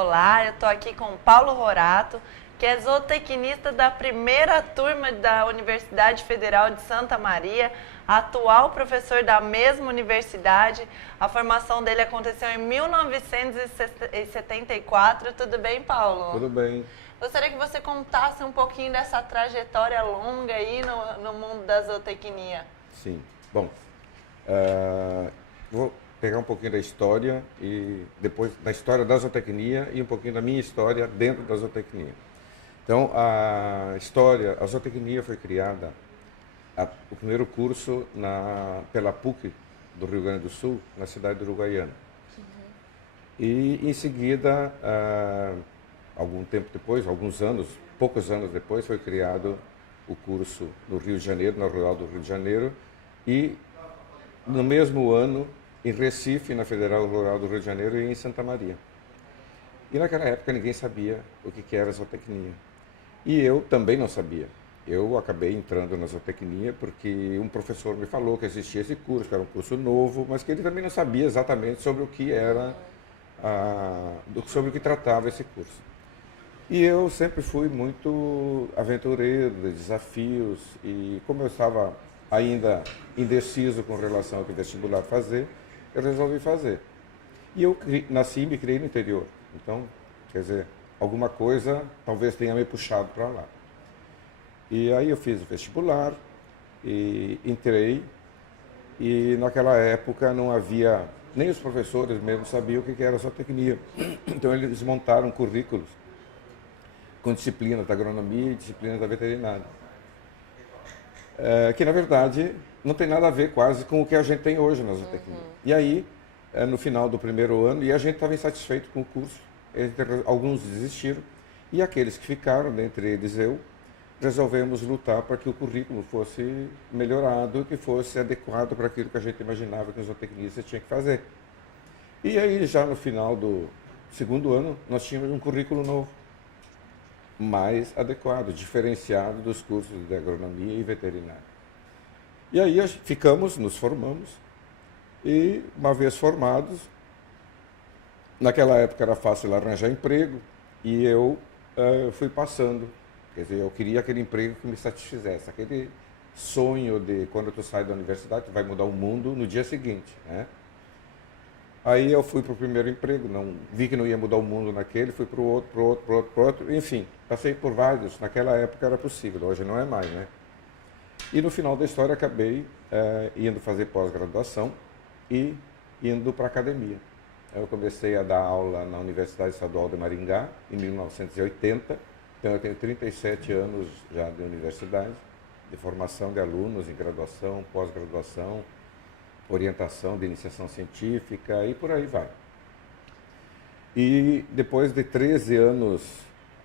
Olá, eu estou aqui com o Paulo Rorato, que é zootecnista da primeira turma da Universidade Federal de Santa Maria, atual professor da mesma universidade. A formação dele aconteceu em 1974. Tudo bem, Paulo? Tudo bem. Gostaria que você contasse um pouquinho dessa trajetória longa aí no mundo da zootecnia. Sim. Bom, vou pegar um pouquinho da história e depois da história da zootecnia e um pouquinho da minha história dentro da zootecnia. Então, a zootecnia foi criada, o primeiro curso pela PUC do Rio Grande do Sul, na cidade de Uruguaiana. E, em seguida, algum tempo depois, poucos anos depois, foi criado o curso no Rio de Janeiro, na Rural do Rio de Janeiro, e no mesmo ano, em Recife, na Federal Rural do Rio de Janeiro, e em Santa Maria. E naquela época ninguém sabia o que era zootecnia. E eu também não sabia. Eu acabei entrando na zootecnia porque um professor me falou que existia esse curso, que era um curso novo, mas que ele também não sabia exatamente sobre o que era, sobre o que tratava esse curso. E eu sempre fui muito aventureiro, de desafios, e como eu estava ainda indeciso com relação ao que vestibular fazer, eu resolvi fazer. E eu nasci e me criei no interior. Então, quer dizer, alguma coisa talvez tenha me puxado para lá. E aí eu fiz o vestibular e entrei. E naquela época não havia, nem os professores mesmo sabiam o que era zootecnia. Então eles montaram currículos com disciplina da agronomia e disciplina da veterinária. Que na verdade não tem nada a ver quase com o que a gente tem hoje na zootecnia. E aí, no final do primeiro ano, e a gente estava insatisfeito com o curso, alguns desistiram, e aqueles que ficaram, dentre eles eu, resolvemos lutar para que o currículo fosse melhorado, que fosse adequado para aquilo que a gente imaginava que os zootecnistas tinham que fazer. E aí, já no final do segundo ano, nós tínhamos um currículo novo, mais adequado, diferenciado dos cursos de agronomia e veterinária. E aí nos formamos, e uma vez formados, naquela época era fácil arranjar emprego, e eu fui passando. Quer dizer, eu queria aquele emprego que me satisfizesse, aquele sonho de quando tu sai da universidade, tu vai mudar o mundo no dia seguinte, né? Aí eu fui para o primeiro emprego, não vi que não ia mudar o mundo naquele, fui para o outro, para o outro, para o outro, para o outro, enfim, passei por vários. Naquela época era possível, hoje não é mais, né? E no final da história acabei indo fazer pós-graduação e indo para a academia. Eu comecei a dar aula na Universidade Estadual de Maringá em 1980, então eu tenho 37 anos já de universidade, de formação de alunos em graduação, pós-graduação, orientação de iniciação científica e por aí vai. E depois de 13 anos,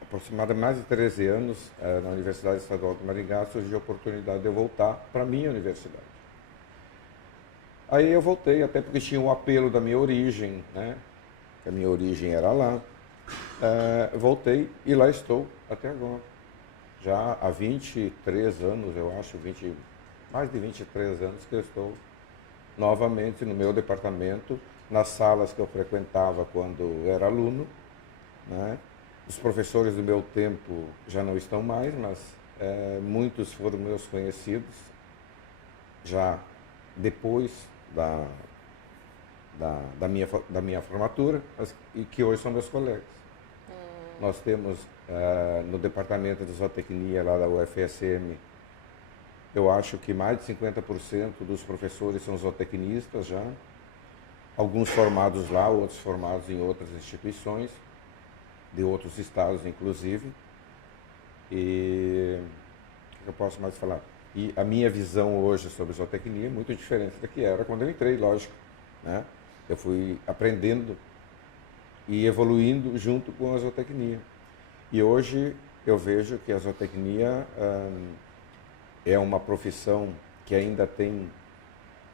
aproximadamente mais de 13 anos, na Universidade Estadual de Maringá, surgiu a oportunidade de eu voltar para a minha universidade. Aí eu voltei, até porque tinha o apelo da minha origem, né? Que a minha origem era lá. Voltei e lá estou até agora. Já há 23 anos, eu acho, mais de 23 anos que eu estou novamente no meu departamento, nas salas que eu frequentava quando era aluno, né? Os professores do meu tempo já não estão mais, mas muitos foram meus conhecidos, já depois da minha formatura, e que hoje são meus colegas. Nós temos no departamento de zootecnia lá da UFSM, eu acho que mais de 50% dos professores são zootecnistas já, alguns formados lá, outros formados em outras instituições, de outros estados inclusive. E o que eu posso mais falar? E a minha visão hoje sobre zootecnia é muito diferente da que era quando eu entrei, lógico, né? Eu fui aprendendo e evoluindo junto com a zootecnia. E hoje eu vejo que a zootecnia é uma profissão que ainda tem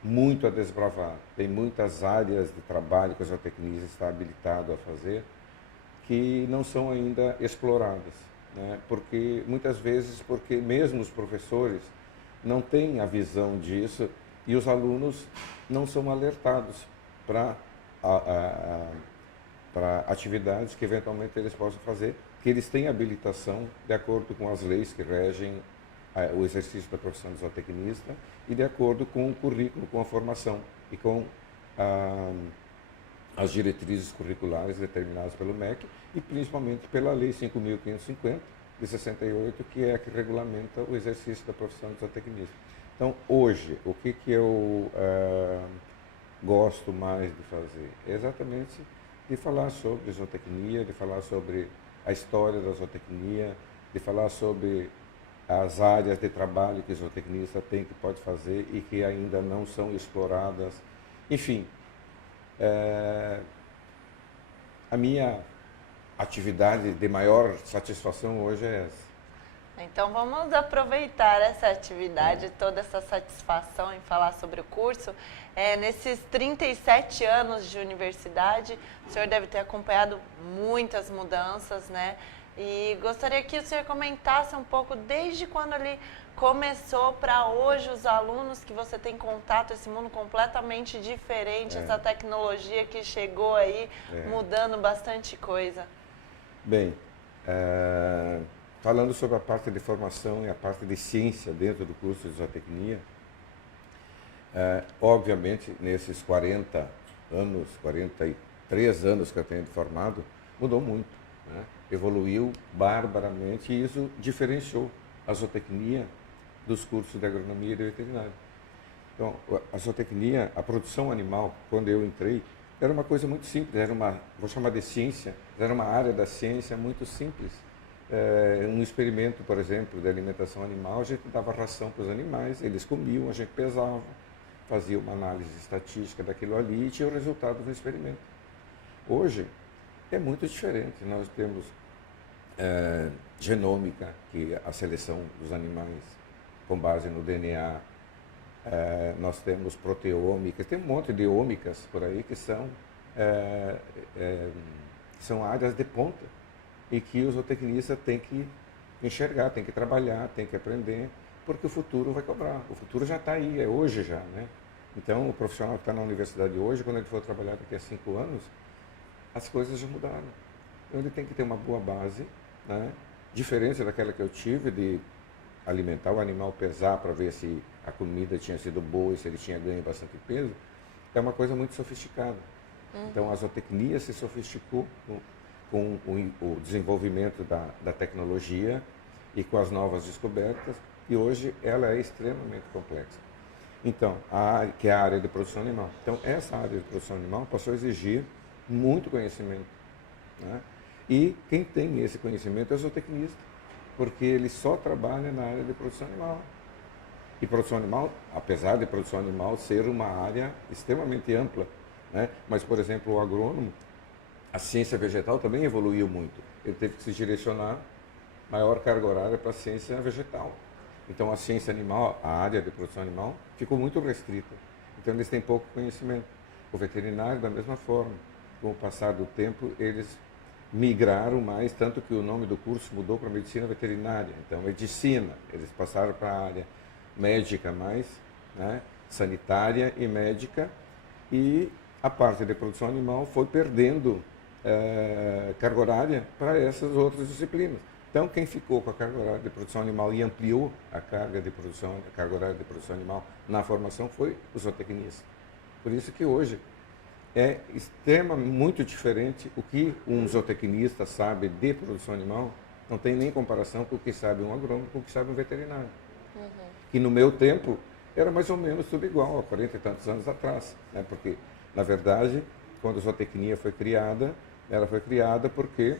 muito a desbravar. Tem muitas áreas de trabalho que a zootecnia está habilitado a fazer que não são ainda exploradas, né? Muitas vezes porque mesmo os professores não têm a visão disso e os alunos não são alertados para para atividades que eventualmente eles possam fazer, que eles têm habilitação de acordo com as leis que regem o exercício da profissão de zootecnista e de acordo com o currículo, com a formação e com as diretrizes curriculares determinadas pelo MEC e principalmente pela Lei 5.550 de 68, que é a que regulamenta o exercício da profissão de zootecnista. Então, hoje, o que eu gosto mais de fazer? É exatamente de falar sobre zootecnia, de falar sobre a história da zootecnia, de falar sobre as áreas de trabalho que o zootecnista tem, que pode fazer e que ainda não são exploradas. Enfim, a minha atividade de maior satisfação hoje é essa. Então vamos aproveitar essa atividade, toda essa satisfação em falar sobre o curso. Nesses 37 anos de universidade, o senhor deve ter acompanhado muitas mudanças, né? E gostaria que o senhor comentasse um pouco desde quando ele começou para hoje, os alunos que você tem contato, esse mundo completamente diferente, essa tecnologia que chegou aí, mudando bastante coisa. Bem, falando sobre a parte de formação e a parte de ciência dentro do curso de zootecnia, obviamente, nesses 40 anos, 43 anos que eu tenho de formado, mudou muito, né? Evoluiu barbaramente e isso diferenciou a zootecnia dos cursos de agronomia e de veterinária. Então, a zootecnia, a produção animal, quando eu entrei, era uma coisa muito simples, era vou chamar de ciência, era uma área da ciência muito simples. Um experimento, por exemplo, de alimentação animal, a gente dava ração para os animais, eles comiam, a gente pesava, fazia uma análise estatística daquilo ali e tinha o resultado do experimento. Hoje é muito diferente, nós temos genômica, que é a seleção dos animais com base no DNA, nós temos proteômica, tem um monte de ômicas por aí que são áreas de ponta e que o zootecnista tem que enxergar, tem que trabalhar, tem que aprender, porque o futuro vai cobrar. O futuro já está aí, é hoje já, né? Então, o profissional que está na universidade hoje, quando ele for trabalhar daqui a 5 anos, as coisas já mudaram. Então, ele tem que ter uma boa base, né? Diferença daquela que eu tive de alimentar o animal, pesar para ver se a comida tinha sido boa e se ele tinha ganho bastante peso, é uma coisa muito sofisticada. Então, a zootecnia se sofisticou com o desenvolvimento da tecnologia e com as novas descobertas, e hoje ela é extremamente complexa. Então, que é a área de produção animal. Então, essa área de produção animal passou a exigir muito conhecimento, né? E quem tem esse conhecimento é o zootecnista, porque ele só trabalha na área de produção animal. E produção animal, apesar de produção animal ser uma área extremamente ampla, né? Mas, por exemplo, o agrônomo, a ciência vegetal também evoluiu muito. Ele teve que se direcionar maior carga horária para a ciência vegetal. Então, a ciência animal, a área de produção animal, ficou muito restrita. Então, eles têm pouco conhecimento. O veterinário, da mesma forma. Com o passar do tempo, eles migraram mais, tanto que o nome do curso mudou para medicina veterinária. Então, medicina, eles passaram para a área médica mais, né, sanitária e médica, e a parte de produção animal foi perdendo carga horária para essas outras disciplinas. Então, quem ficou com a carga horária de produção animal e ampliou a carga horária de produção animal na formação foi o zootecnista. Por isso que hoje é muito diferente o que um zootecnista sabe de produção animal, não tem nem comparação com o que sabe um agrônomo, com o que sabe um veterinário. Que no meu tempo era mais ou menos tudo igual, há 40 e tantos anos atrás, né? Porque, na verdade, quando a zootecnia foi criada, ela foi criada porque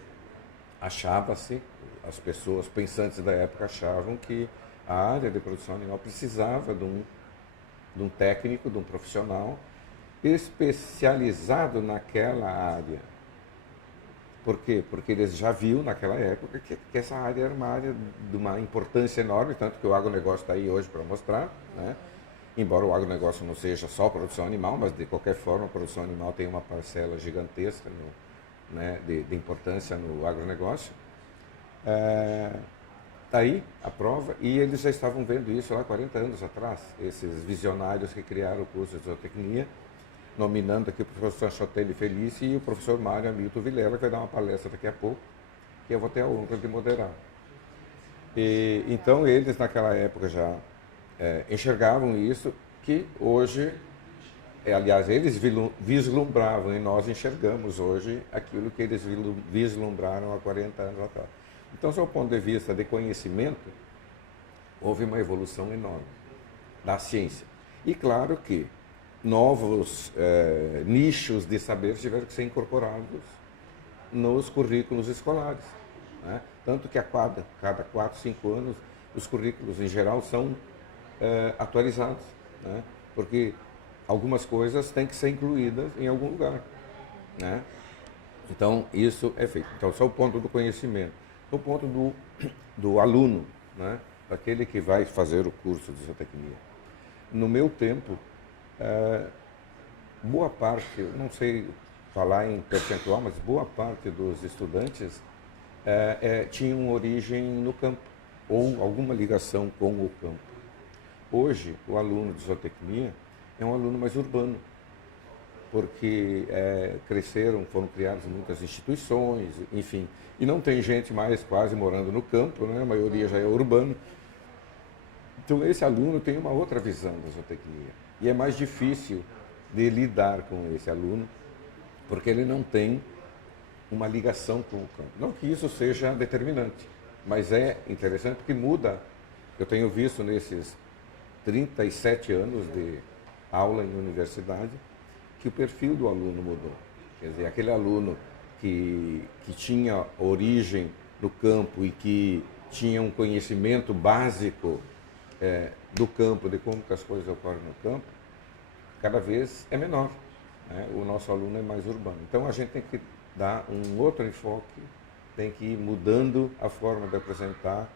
achava-se, as pessoas pensantes da época achavam que a área de produção animal precisava de um técnico, de um profissional especializado naquela área. Por quê? Porque eles já viam naquela época que essa área era uma área de uma importância enorme, tanto que o agronegócio está aí hoje para mostrar, né? Embora o agronegócio não seja só produção animal, mas de qualquer forma a produção animal tem uma parcela gigantesca né, de importância no agronegócio. Está aí a prova, e eles já estavam vendo isso lá 40 anos atrás, esses visionários que criaram o curso de zootecnia. nominando aqui o professor Sanchotelli Felice e o professor Mário Hamilton Vilela, que vai dar uma palestra daqui a pouco, que eu vou ter a honra de moderar. Então, eles, naquela época, já enxergavam isso, que hoje, aliás, eles vislumbravam e nós enxergamos hoje aquilo que eles vislumbraram há 40 anos atrás. Então, do ponto de vista de conhecimento, houve uma evolução enorme da ciência. E claro que novos nichos de saber tiveram que ser incorporados nos currículos escolares, né? Tanto que a cada 4, 5 anos, os currículos em geral são atualizados, né? Porque algumas coisas têm que ser incluídas em algum lugar, né? Então, isso é feito. Então, esse é o ponto do conhecimento. O ponto do aluno, né? Daquele que vai fazer o curso de zootecnia. No meu tempo, boa parte, eu não sei falar em percentual, mas boa parte dos estudantes tinham origem no campo, ou alguma ligação com o campo. Hoje, o aluno de zootecnia é um aluno mais urbano, porque foram criadas muitas instituições, enfim, e não tem gente mais quase morando no campo, né? A maioria já é urbano. Então, esse aluno tem uma outra visão da zootecnia, e é mais difícil de lidar com esse aluno, porque ele não tem uma ligação com o campo. Não que isso seja determinante, mas é interessante porque muda. Eu tenho visto nesses 37 anos de aula em universidade que o perfil do aluno mudou. Quer dizer, aquele aluno que tinha origem no campo e que tinha um conhecimento básico do campo, de como que as coisas ocorrem no campo, cada vez é menor, né? O nosso aluno é mais urbano. Então, a gente tem que dar um outro enfoque, tem que ir mudando a forma de apresentar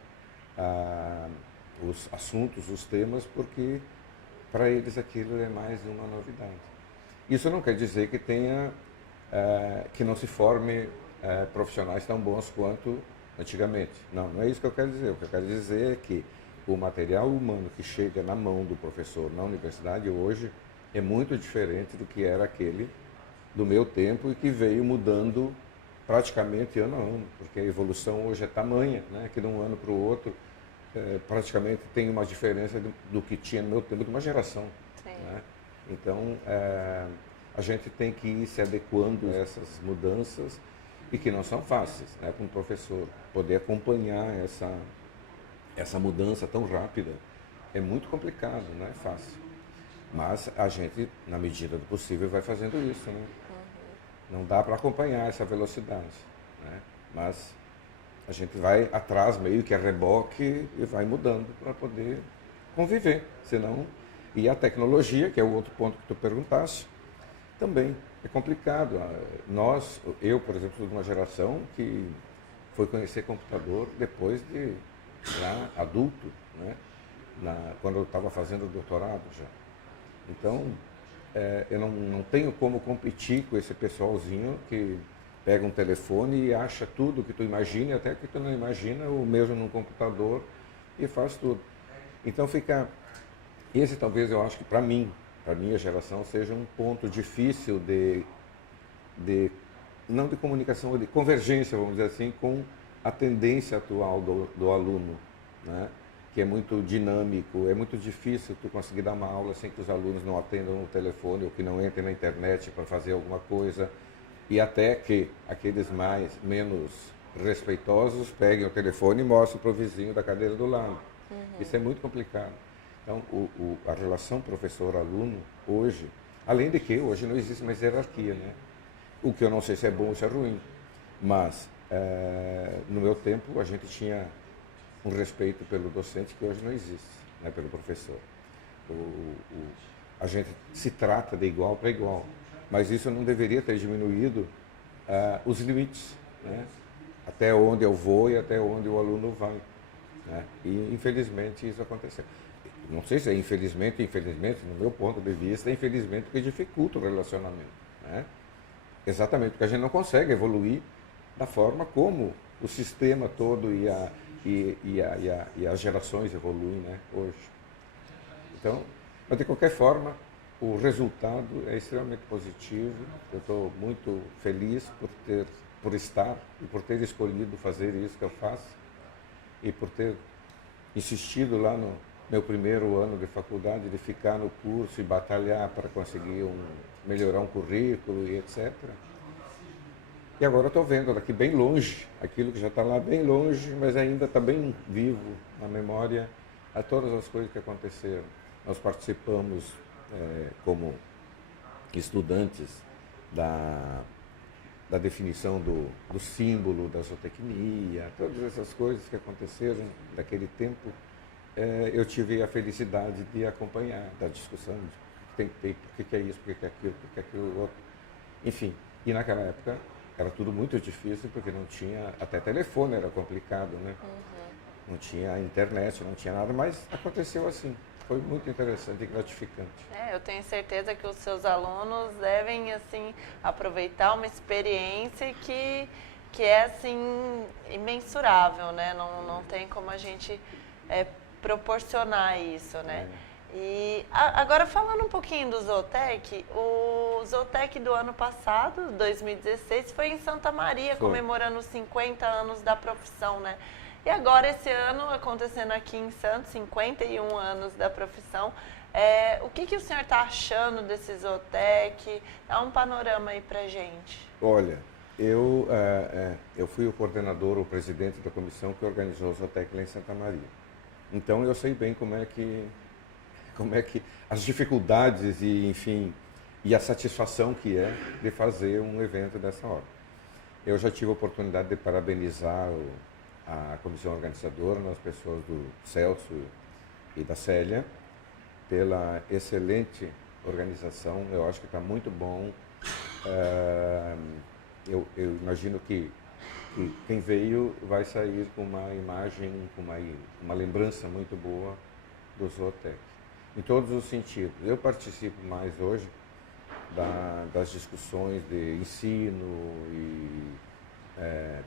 os assuntos, os temas, porque para eles aquilo é mais uma novidade. Isso não quer dizer que que não se forme profissionais tão bons quanto antigamente. Não, não é isso que eu quero dizer. O que eu quero dizer é que o material humano que chega na mão do professor na universidade hoje é muito diferente do que era aquele do meu tempo e que veio mudando praticamente ano a ano, porque a evolução hoje é tamanha, né, que de um ano para o outro praticamente tem uma diferença do que tinha no meu tempo, de uma geração. Né? Então, a gente tem que ir se adequando a essas mudanças e que não são fáceis, né, para um professor poder acompanhar essa mudança tão rápida. É muito complicado, não é fácil. Mas a gente, na medida do possível, vai fazendo isso, né? Não dá para acompanhar essa velocidade, né? Mas a gente vai atrás, meio que a reboque, e vai mudando para poder conviver. Senão, e a tecnologia, que é o outro ponto que tu perguntaste, também é complicado. Eu, por exemplo, sou de uma geração que foi conhecer computador depois de já adulto, né? Quando eu estava fazendo doutorado já. Então, eu não tenho como competir com esse pessoalzinho que pega um telefone e acha tudo que tu imagina, até que tu não imagina, ou mesmo num computador, e faz tudo. Então esse talvez eu acho que para mim, para a minha geração, seja um ponto difícil não de comunicação, de convergência, vamos dizer assim, com a tendência atual do aluno, né? Que é muito dinâmico, é muito difícil tu conseguir dar uma aula sem que os alunos não atendam o telefone ou que não entrem na internet para fazer alguma coisa, e até que aqueles menos respeitosos peguem o telefone e mostrem para o vizinho da cadeira do lado. Isso é muito complicado. Então, a relação professor-aluno hoje, além de que hoje não existe mais hierarquia, né? O que eu não sei se é bom ou se é ruim, mas no meu tempo a gente tinha um respeito pelo docente que hoje não existe, né, pelo professor. A gente se trata de igual para igual, mas isso não deveria ter diminuído os limites, né, até onde eu vou e até onde o aluno vai. Né, e infelizmente isso aconteceu. Não sei se é infelizmente, no meu ponto de vista, é infelizmente porque dificulta o relacionamento. Né, exatamente porque a gente não consegue evoluir da forma como o sistema todo e as gerações evoluem, né, hoje. Então, mas de qualquer forma, o resultado é extremamente positivo. Eu estou muito feliz por estar e por ter escolhido fazer isso que eu faço e por ter insistido lá no meu primeiro ano de faculdade de ficar no curso e batalhar para conseguir melhorar um currículo e etc. E agora estou vendo daqui bem longe, aquilo que já está lá bem longe, mas ainda está bem vivo na memória, a todas as coisas que aconteceram. Nós participamos como estudantes da definição do símbolo da zootecnia, todas essas coisas que aconteceram naquele tempo, eu tive a felicidade de acompanhar, da discussão de tem que ter, por que é isso, por que é aquilo, por que é aquilo outro. Enfim, e naquela época era tudo muito difícil, porque não tinha, até telefone era complicado, né? Não tinha internet, não tinha nada, mas aconteceu assim. Foi muito interessante e gratificante. Eu tenho certeza que os seus alunos devem, assim, aproveitar uma experiência que é, assim, imensurável, né? Não tem como a gente proporcionar isso, né? E agora, falando um pouquinho do Zootec, o Zootec do ano passado, 2016, foi em Santa Maria, comemorando os 50 anos da profissão, né? E agora, esse ano, acontecendo aqui em Santos, 51 anos da profissão. O que o senhor está achando desse Zootec? Dá um panorama aí pra gente. Olha, eu fui o coordenador, o presidente da comissão que organizou o Zootec lá em Santa Maria. Então, eu sei bem como é que as dificuldades e, enfim, e a satisfação que é de fazer um evento dessa hora. Eu já tive a oportunidade de parabenizar a comissão organizadora, as pessoas do Celso e da Célia, pela excelente organização. Eu acho que está muito bom. Eu imagino que quem veio vai sair com uma imagem, com uma lembrança muito boa do Zootec, em todos os sentidos. Eu participo mais hoje das discussões de ensino e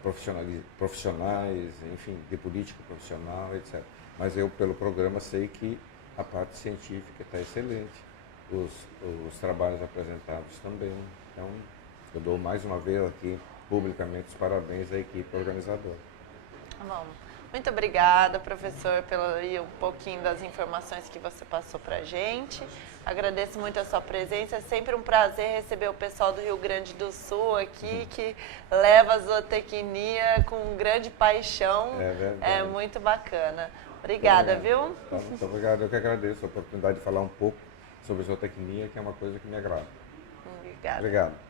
profissionais, enfim, de política profissional, etc. Mas eu, pelo programa, sei que a parte científica está excelente, os trabalhos apresentados também. Então, eu dou mais uma vez aqui, publicamente, os parabéns à equipe organizadora. Bom, muito obrigada, professor, pelo um pouquinho das informações que você passou para a gente. Agradeço muito a sua presença. É sempre um prazer receber o pessoal do Rio Grande do Sul aqui, que leva a zootecnia com grande paixão. É verdade. É muito bacana. Obrigada, viu? Muito obrigado. Eu que agradeço a oportunidade de falar um pouco sobre zootecnia, que é uma coisa que me agrada. Obrigada. Obrigado.